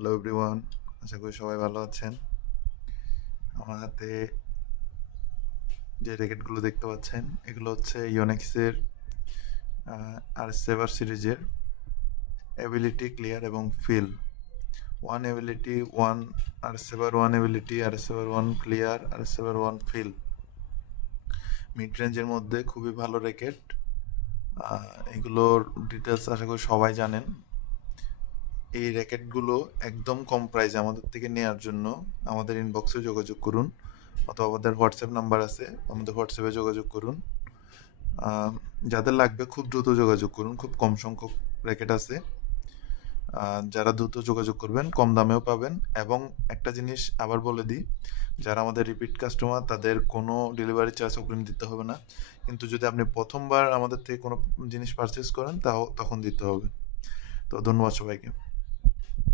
Hello everyone, আশা করি সবাই ভালো আছেন। আমার হাতে যে র্যাকেটগুলো দেখতে পাচ্ছেন এগুলো হচ্ছে ইওনেক্সের আর সেভার সিরিজের অ্যাবিলিটি, ক্লিয়ার এবং ফিল। ওয়ান অ্যাবিলিটি, ওয়ান আর সেভার, ওয়ান অ্যাবিলিটি আর সেভার, ওয়ান ক্লিয়ার আর সেভার, ওয়ান ফিল। মিড রেঞ্জের মধ্যে খুবই ভালো র্যাকেট। এগুলোর ডিটেলস আশা করি সবাই জানেন। এই র্যাকেটগুলো একদম কম প্রাইসে আমাদের থেকে নেওয়ার জন্য আমাদের ইনবক্সে যোগাযোগ করুন, অথবা আমাদের হোয়াটসঅ্যাপ নাম্বার আছে, আমাদের হোয়াটসঅ্যাপে যোগাযোগ করুন। যাদের লাগবে খুব দ্রুত যোগাযোগ করুন, খুব কম সংখ্যক র্যাকেট আছে। যারা দ্রুত যোগাযোগ করবেন কম দামেও পাবেন। এবং একটা জিনিস আবার বলে দিই, যারা আমাদের রিপিট কাস্টমার তাদের কোনো ডেলিভারি চার্জ অগ্রিম দিতে হবে না, কিন্তু যদি আপনি প্রথমবার আমাদের থেকে কোনো জিনিস পারচেস করেন তখন দিতে হবে। তো ধন্যবাদ সবাইকে।